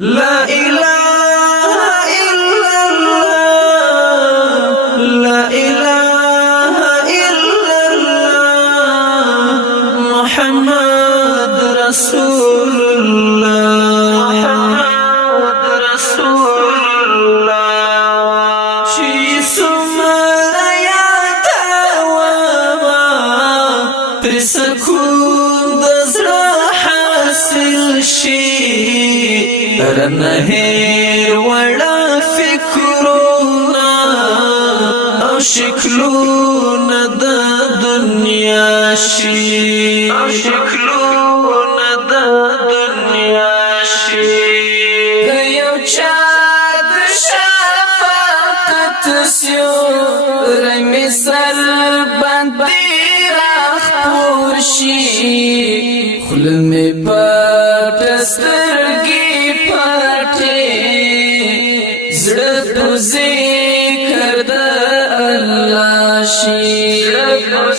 لا إله إلا الله لا إله إلا الله محمد رسول الله محمد رسول الله شي سمر يا دوا پر سکون دزرا حاصل شي رنهیر وڑا فکرونا او شکلونا دا دنیا شی او شکلونا دا دنیا شی دیو چاد شفاقت سیو رمی سر بندی راخ پورشی خلمی پتسترگی زړه تو ذکر د الله شي